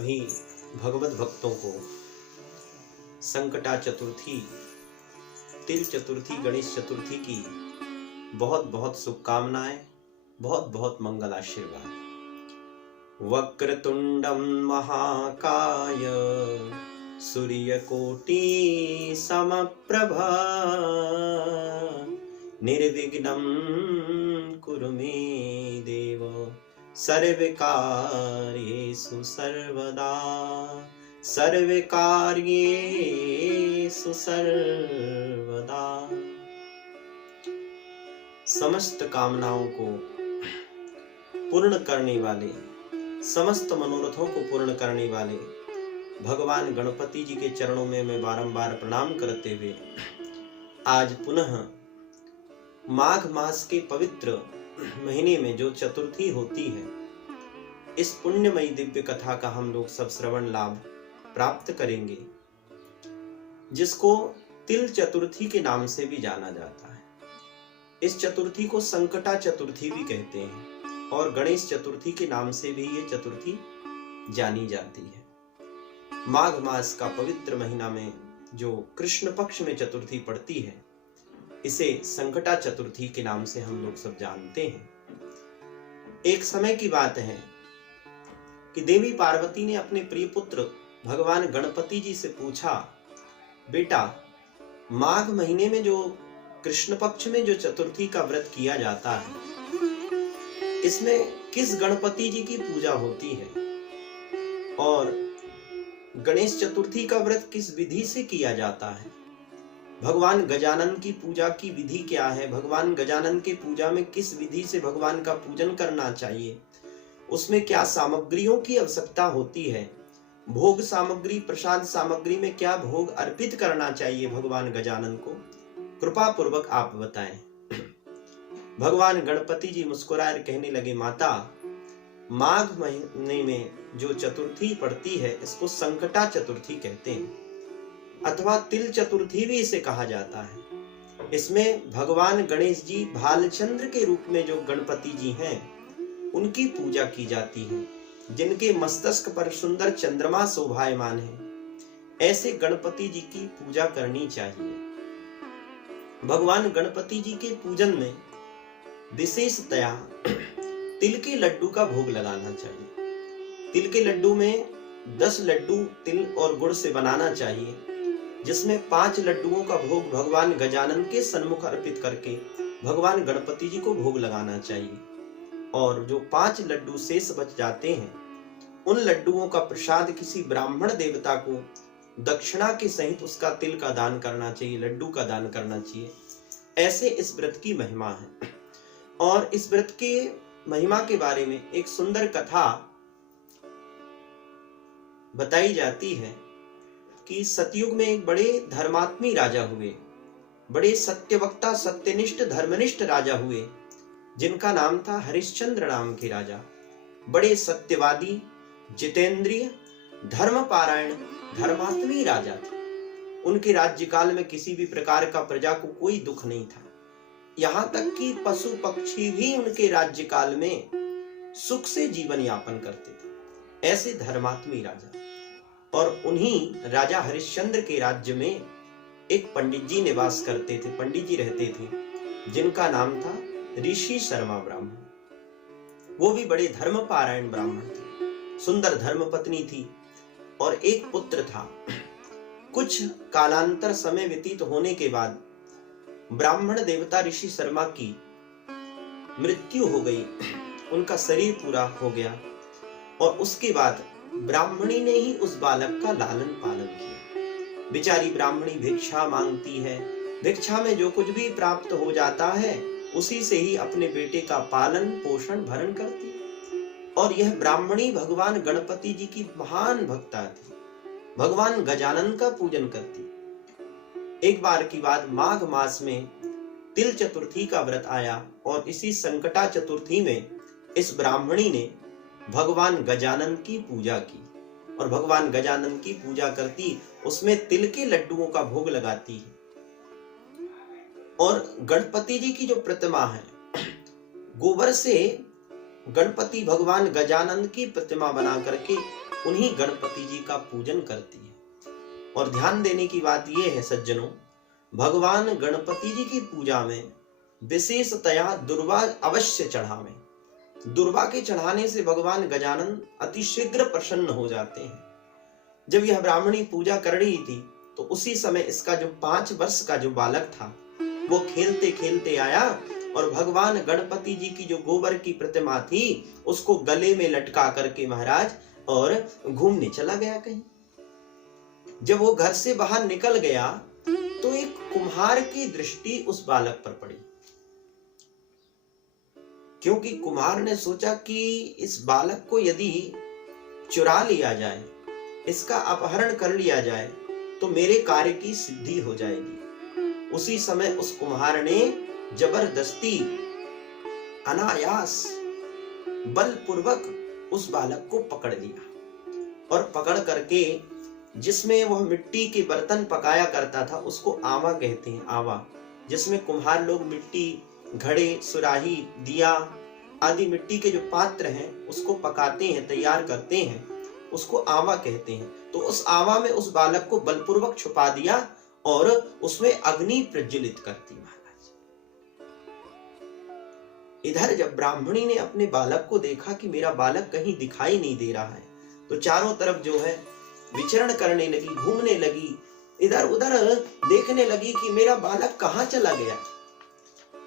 सभी भगवत भक्तों को संकटा चतुर्थी, तिल चतुर्थी, गणेश चतुर्थी की बहुत बहुत शुभकामनाएं, बहुत बहुत मंगल आशीर्वाद। वक्रतुंडम महाकाय सूर्यकोटि समप्रभा निर्विघ्नं कुरु मे देव सर्वकार्येषु सर्वदा सर्वकार्येषु सर्वदा। समस्त कामनाओं को पूर्ण करने वाले, समस्त मनोरथों को पूर्ण करने वाले भगवान गणपति जी के चरणों में मैं बारंबार प्रणाम करते हुए आज पुनः माघ मास के पवित्र महीने में जो चतुर्थी होती है, इस पुण्यमयी दिव्य कथा का हम लोग सब श्रवण लाभ प्राप्त करेंगे, जिसको तिल चतुर्थी के नाम से भी जाना जाता है। इस चतुर्थी को संकटा चतुर्थी भी कहते हैं और गणेश चतुर्थी के नाम से भी ये चतुर्थी जानी जाती है। माघ मास का पवित्र महीना में जो कृष्ण पक्ष में चतुर्थी पड़ती है, इसे संकटा चतुर्थी के नाम से हम लोग सब जानते हैं। एक समय की बात है कि देवी पार्वती ने अपने प्रिय पुत्र भगवान गणपति जी से पूछा, बेटा, माघ महीने में जो कृष्ण पक्ष में जो चतुर्थी का व्रत किया जाता है, इसमें किस गणपति जी की पूजा होती है और गणेश चतुर्थी का व्रत किस विधि से किया जाता है? भगवान गजानन की पूजा की विधि क्या है? भगवान गजानन के पूजा में किस विधि से भगवान का पूजन करना चाहिए? उसमें क्या सामग्रियों की आवश्यकता होती है? भोग सामग्री, प्रसाद सामग्री में क्या भोग अर्पित करना चाहिए भगवान गजानन को? कृपा पूर्वक आप बताएं। भगवान गणपति जी मुस्कुराए कहने लगे, माता, माघ महीने में जो चतुर्थी पड़ती है, इसको संकटा चतुर्थी कहते हैं अथवा तिल चतुर्थी भी इसे कहा जाता है। इसमें भगवान गणेश जी भालचंद्र के रूप में जो गणपति जी हैं, उनकी पूजा की जाती है, जिनके मस्तक पर सुंदर चंद्रमा शोभायमान है। ऐसे गणपति जी की पूजा करनी चाहिए। भगवान गणपति जी के पूजन में विशेषतया तिल के लड्डू का भोग लगाना चाहिए। तिल के लड्डू में 10 लड्डू तिल और गुड़ से बनाना चाहिए, जिसमें 5 लड्डुओं का भोग भगवान गजानन के सन्मुख अर्पित करके भगवान गणपति जी को भोग लगाना चाहिए और जो 5 लड्डू शेष बच जाते हैं, उन लड्डुओं का प्रसाद किसी ब्राह्मण देवता को दक्षिणा के सहित उसका तिल का दान करना चाहिए, लड्डू का दान करना चाहिए। ऐसे इस व्रत की महिमा है। और इस व्रत के महिमा के बारे में एक सुंदर कथा बताई जाती है कि सतयुग में एक बड़े धर्मात्मी राजा हुए, बड़े सत्यवक्ता, सत्यनिष्ठ, धर्मनिष्ठ राजा हुए, जिनका नाम था हरिश्चंद्र नाम के राजा। बड़े सत्यवादी, जितेंद्रिय, धर्मपारायण, धर्मात्मी राजा थे। उनके राज्यकाल में किसी भी प्रकार का प्रजा को कोई दुख नहीं था। यहाँ तक कि पशु पक्षी भी उनके राज्यकाल में सुख से जीवन यापन करते थे। ऐसे धर्मात्मी राजा। और उन्हीं राजा हरिश्चंद्र के राज्य में एक पंडित जी निवास करते थे, पंडित जी रहते थे, जिनका नाम था ऋषि शर्मा ब्राह्मण। वो भी बड़े धर्मपारायण ब्राह्मण थे। सुंदर धर्मपत्नी थी और एक पुत्र था। कुछ कालांतर समय व्यतीत होने के बाद ब्राह्मण देवता ऋषि शर्मा की मृत्यु हो गई, उनका शरीर पूरा हो गया और उसके बाद ब्राह्मणी ने ही उस बालक का लालन पालन किया। बेचारी ब्राह्मणी भिक्षा मांगती है, भिक्षा में जो कुछ भी प्राप्त हो जाता है, उसी से ही अपने बेटे का पालन पोषण भरण करती। और यह ब्राह्मणी भगवान गणपति जी की महान भक्ता थी, भगवान गजानन का पूजन करती। एक बार की बात, माघ मास में तिल चतुर्थी का व्रत आया और इसी संकटा चतुर्थी में इस ब्राह्मणी ने भगवान गजानन की पूजा की और भगवान गजानन की पूजा करती, उसमें तिल के लड्डुओं का भोग लगाती है। और गणपति जी की जो प्रतिमा है, गोबर से गणपति भगवान गजानन की प्रतिमा बना करके उन्हीं गणपति जी का पूजन करती है। और ध्यान देने की बात यह है सज्जनों, भगवान गणपति जी की पूजा में विशेषतया दुर्वा अवश्य चढ़ावें। दुर्वा के चढ़ाने से भगवान गजानन अतिशीघ्र प्रसन्न हो जाते हैं। जब यह ब्राह्मणी पूजा कर रही थी तो उसी समय इसका जो 5 वर्ष का जो बालक था वो खेलते खेलते आया और भगवान गणपति जी की जो गोबर की प्रतिमा थी उसको गले में लटका करके महाराज और घूमने चला गया कहीं। जब वो घर से बाहर निकल गया तो एक कुम्हार की दृष्टि उस बालक पर पड़ी, क्योंकि कुम्हार ने सोचा कि इस बालक को यदि चुरा लिया जाए, इसका अपहरण कर लिया जाए तो मेरे कार्य की सिद्धि हो जाएगी। उसी समय उस कुम्हार ने जबरदस्ती अनायास बलपूर्वक उस बालक को पकड़ लिया और पकड़ करके जिसमें वह मिट्टी के बर्तन पकाया करता था उसको आवा कहते हैं। आवा जिसमें कुम्हार लोग मिट्टी, घड़े, सुराही, दिया आदि मिट्टी के जो पात्र हैं उसको पकाते हैं, तैयार करते हैं, उसको आवा कहते हैं। तो उस आवा में उस बालक को बलपूर्वक छुपा दिया और उसमें अग्नि प्रज्वलित कर दी महाराज। इधर जब ब्राह्मणी ने अपने बालक को देखा कि मेरा बालक कहीं दिखाई नहीं दे रहा है तो चारों तरफ जो है विचरण करने लगी, घूमने लगी, इधर उधर देखने लगी कि मेरा बालक कहां चला गया।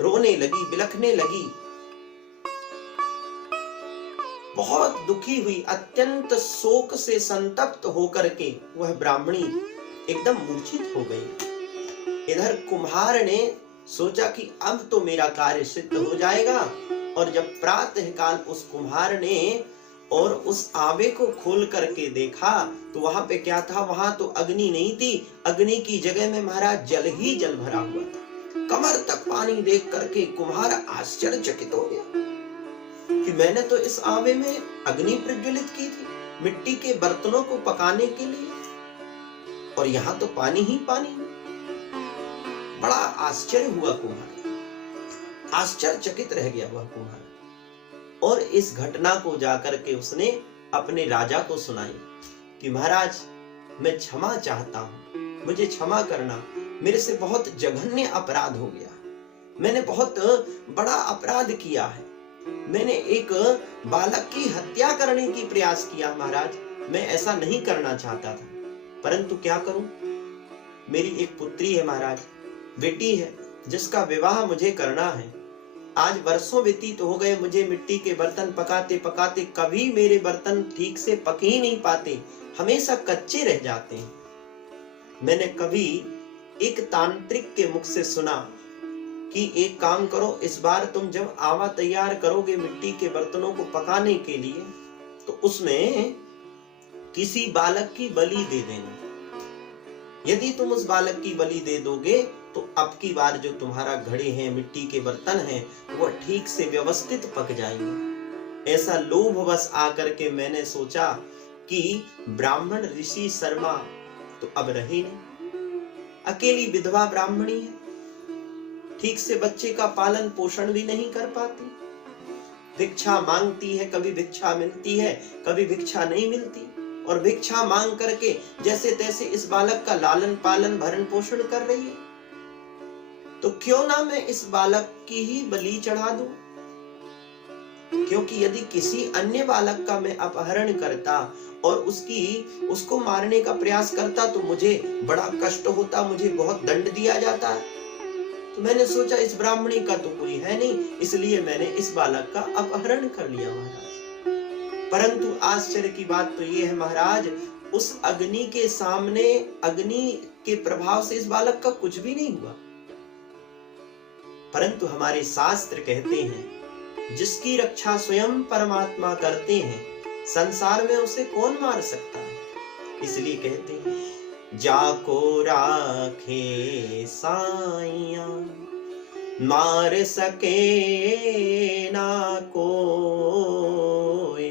रोने लगी, बिलखने लगी, बहुत दुखी हुई, अत्यंत शोक से संतप्त होकर के वह ब्राह्मणी एकदम मूर्छित हो गई। इधर कुम्हार ने सोचा कि अब तो मेरा कार्य सिद्ध हो जाएगा। और जब प्रातः काल उस कुम्हार ने और उस आवे को खोल करके देखा तो वहां पे क्या था, वहां तो अग्नि नहीं थी, अग्नि की जगह में महाराज जल ही जल भरा हुआ था। कमर तक पानी देख करके कुम्हार आश्चर्यचकित हो गया कि मैंने तो इस आवे में अग्नि प्रज्वलित की थी मिट्टी के बर्तनों को पकाने के लिए, और यहाँ तो पानी ही पानी है। बड़ा आश्चर्य हुआ कुम्हार, आश्चर्यचकित रह गया वह कुम्हार। और इस घटना को जाकर के उसने अपने राजा को सुनाई कि महाराज मैं क्षमा चाहता हूं, मुझे क्षमा करना, मेरे से बहुत जघन्य अपराध हो गया, मैंने बहुत बड़ा अपराध किया है, मैंने एक बालक की हत्या करने की प्रयास किया महाराज, मैं ऐसा नहीं करना चाहता था, परंतु क्या करूं, मेरी एक पुत्री है महाराज, बेटी है जिसका विवाह मुझे करना है। आज वर्षों व्यतीत हो गए मुझे मिट्टी के बर्तन पकाते पकाते, कभी मेरे बर्तन ठीक से पक ही नहीं पाते, हमेशा कच्चे रह जाते हैं। मैंने कभी एक तांत्रिक के मुख से सुना कि एक काम करो, इस बार तुम जब आवा तैयार करोगे मिट्टी के बर्तनों को पकाने के लिए तो उसमें किसी बालक की बलि दे देना। यदि तुम उस बालक की बलि दे दोगे तो अब की बार जो तुम्हारा घड़े हैं, मिट्टी के बर्तन हैं, वह ठीक से व्यवस्थित पक जाएंगे। ऐसा लोभवश आकर के मैंने सोचा कि ब्राह्मण ऋषि शर्मा तो अब रहे नहीं, अकेली विधवा ब्राह्मणी है, ठीक से बच्चे का पालन पोषण भी नहीं कर पाती, भिक्षा मांगती है, कभी भिक्षा मिलती है, कभी भिक्षा नहीं मिलती, और भिक्षा मांग करके जैसे तैसे इस बालक का लालन पालन भरण पोषण कर रही है। तो क्यों ना मैं इस बालक की ही बलि चढ़ा दूं, क्योंकि यदि किसी अन्य बालक का मैं अपहरण करता और उसको मारने का प्रयास करता तो मुझे बड़ा कष्ट होता, मुझे बहुत दंड दिया जाता। तो मैंने सोचा इस ब्राह्मणी का तो कोई है नहीं, इसलिए मैंने इस बालक का अपहरण कर लिया महाराज। परंतु आश्चर्य की बात तो ये है महाराज, उस अग्नि के सामने, अग्नि के प्रभाव से इस बालक का कुछ भी नहीं हुआ। परंतु हमारे शास्त्र कहते हैं जिसकी रक्षा स्वयं परमात्मा करते हैं, संसार में उसे कौन मार सकता है। इसलिए कहते हैं जाको राखे साइया, मार सके ना कोई,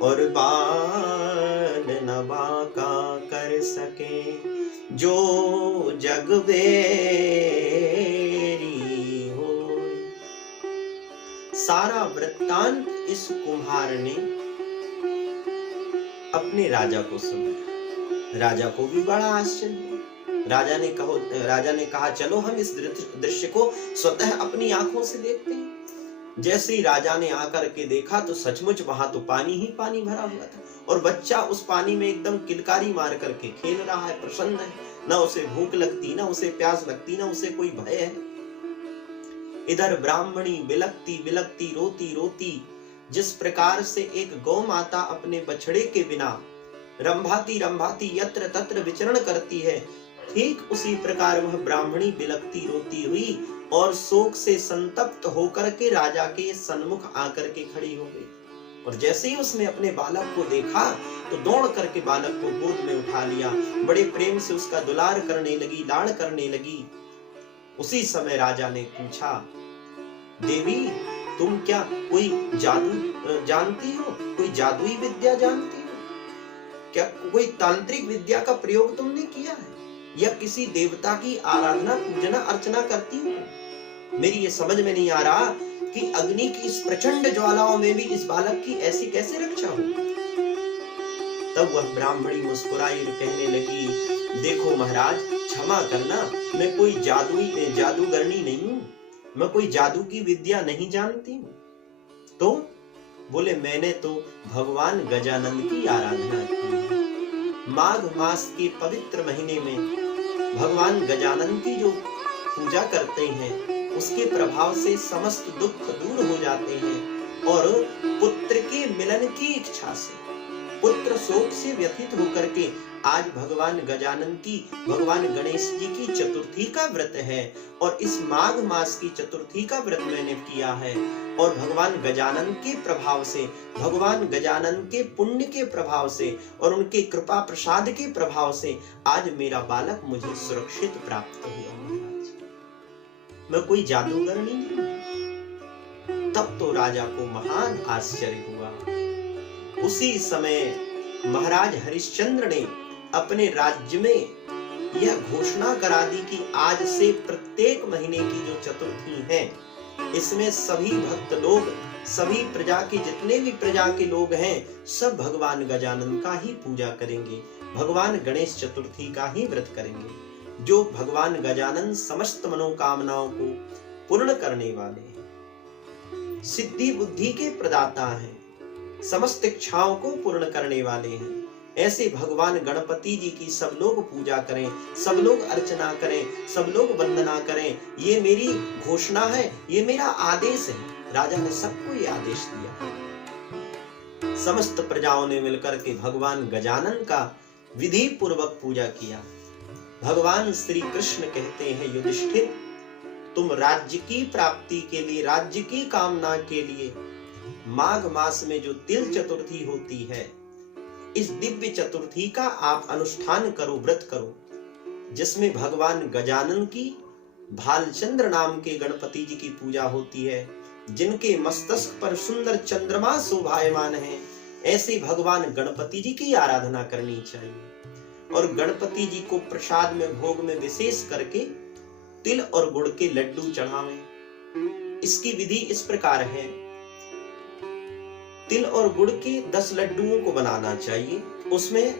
और बाल न बाका कर सके, जो जग बेरी। सारा वृत्तांत इस कुम्हार ने अपने राजा को सुनाया। राजा को भी बड़ा आश्चर्य। राजा ने कहा चलो हम इस दृश्य को स्वतः अपनी आंखों से देखते हैं। जैसे ही राजा ने आकर के देखा तो सचमुच वहां तो पानी ही पानी भरा हुआ था और बच्चा उस पानी में एकदम किलकारी मार करके खेल रहा है, प्रसन्न है। ना उसे भूख लगती, ना उसे प्यास लगती, ना उसे कोई भय है। इधर ब्राह्मणी बिलकती बिलकती रोती रोती जिस प्रकार से एक गौ माता अपने बछड़े के बिना रंभाती रंभाती यत्र तत्र विचरण करती है, ठीक उसी प्रकार वह ब्राह्मणी बिलकती रोती हुई और शोक से संतप्त होकर के राजा के सन्मुख आकर के खड़ी हो गई। और जैसे ही उसने अपने बालक को देखा तो दौड़ करके बालक को गोद में उठा लिया, बड़े प्रेम से उसका दुलार करने लगी, लाड़ करने लगी। उसी समय राजा ने पूछा, देवी तुम क्या कोई जादू जानती हो, कोई जादुई विद्या जानती हो? क्या कोई तांत्रिक विद्या का प्रयोग तुमने किया है या किसी देवता की आराधना पूजना अर्चना करती हो? मेरी ये समझ में नहीं आ रहा कि अग्नि की इस प्रचंड ज्वालाओं में भी इस बालक की ऐसी कैसे रक्षा हो। तब वह ब्राह्मणी मुस्कुराई और कहने लगी, देखो महाराज क्षमा करना, मैं कोई जादूगरनी नहीं हूं, मैं कोई जादू की विद्या नहीं जानती हूं। तो बोले मैंने तो भगवान गजानन की आराधना की। माघ मास के पवित्र महीने में भगवान गजानन की जो पूजा करते हैं उसके प्रभाव से समस्त दुख दूर हो जाते हैं और पुत्र के मिलन की इच्छा से, पुत्र शोक से व्यथित होकर के आज भगवान गजानन की, भगवान गणेश जी की चतुर्थी का व्रत है और इस माघ मास की चतुर्थी का व्रत मैंने किया है और भगवान गजानन के प्रभाव से, भगवान गजानन के पुण्य के प्रभाव से और उनके कृपा प्रसाद के प्रभाव से आज मेरा बालक मुझे सुरक्षित प्राप्त हुआ। मैं कोई जादूगर नहीं हूं। तब तो राजा को महान आश्चर्य हुआ। उसी समय महाराज हरिश्चंद्र ने अपने राज्य में यह घोषणा करा दी कि आज से प्रत्येक महीने की जो चतुर्थी है इसमें सभी भक्त लोग, सभी प्रजा के जितने भी प्रजा के लोग हैं सब भगवान गजानन का ही पूजा करेंगे, भगवान गणेश चतुर्थी का ही व्रत करेंगे। जो भगवान गजानन समस्त मनोकामनाओं को पूर्ण करने वाले हैं, सिद्धि बुद्धि के प्रदाता हैं, समस्त इच्छाओं को पूर्ण करने वाले हैं, ऐसे भगवान गणपति जी की सब लोग पूजा करें, सब लोग अर्चना करें, सब लोग वंदना करें। ये मेरी घोषणा है, ये मेरा आदेश है। राजा ने सबको ये आदेश दिया। समस्त प्रजाओं ने मिलकर के भगवान गजानन का विधि पूर्वक पूजा किया। भगवान श्री कृष्ण कहते हैं, युधिष्ठिर तुम राज्य की प्राप्ति के लिए, राज्य की कामना के लिए माघ मास में जो तिल चतुर्थी होती है, इस दिव्य चतुर्थी का आप अनुष्ठान करो, व्रत करो, जिसमें भगवान गजानन की भालचंद्र नाम के गणपति जी की पूजा होती है, जिनके मस्तक पर सुंदर चंद्रमा शोभायमान है। ऐसे भगवान गणपति जी की आराधना करनी चाहिए और गणपति जी को प्रसाद में, भोग में विशेष करके तिल और गुड़ के लड्डू चढ़ावें। इसकी विधि इस प्रकार है, तिल और गुड़ के 10 लड्डुओं को बनाना चाहिए, उसमें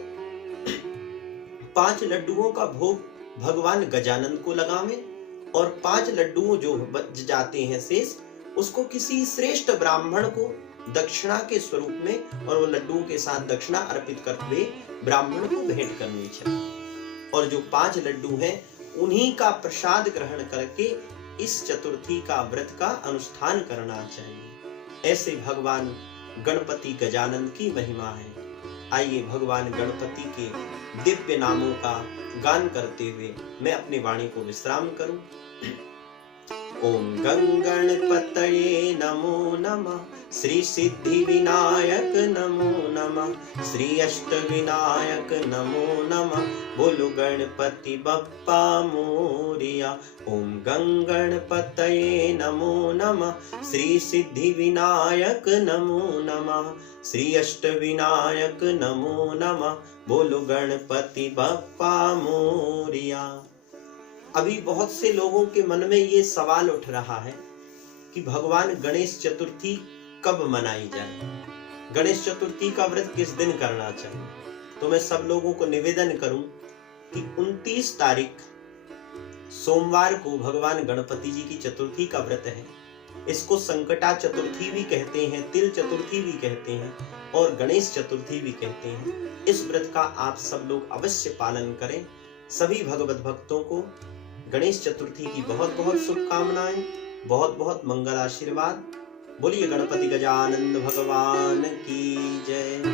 5 लड्डुओं का भोग भगवान गजानन को लगावें और 5 लड्डुओं जो बच जाते हैं शेष, उसको किसी श्रेष्ठ ब्राह्मण को दक्षिणा के स्वरूप में और वो लड्डुओं के साथ दक्षिणा अर्पित करते हुए ब्राह्मण को भेंट करनी चाहिए। और जो 5 लड्डू हैं उन्हीं का प्रसाद ग्रहण करके इस चतुर्थी का व्रत का अनुष्ठान करना चाहिए। ऐसे भगवान गणपति गजानन की महिमा है। आइए भगवान गणपति के दिव्य नामों का गान करते हुए मैं अपनी वाणी को विश्राम करूं। ओम गं गणपतये नमो नमः, श्री सिद्धि विनायक नमो नमः, श्री अष्ट विनायक नमो नमः, बोलो गणपति बप्पा मोरिया। ओम गं गणपतये नमो नमः, श्री सिद्धि विनायक नमो नमः, श्री अष्ट विनायक नमो नमः, बोलो गणपति बप्पा मोरिया। अभी बहुत से लोगों के मन में ये सवाल उठ रहा है कि भगवान गणेश चतुर्थी कब मनाई जाए। गणेश चतुर्थी का व्रत किस दिन करना चाहिए, तो मैं सब लोगों को निवेदन करूं कि 29 तारीख सोमवार को भगवान गणपति जी की चतुर्थी का व्रत है। इसको संकटा चतुर्थी भी कहते हैं, तिल चतुर्थी भी कहते हैं और गणेश चतुर्थी भी कहते हैं। इस व्रत का आप सब लोग अवश्य पालन करें। सभी भगवत भक्तों को गणेश चतुर्थी की बहुत बहुत शुभकामनाएं, बहुत बहुत मंगल आशीर्वाद। बोलिए गणपति गजानन भगवान की जय।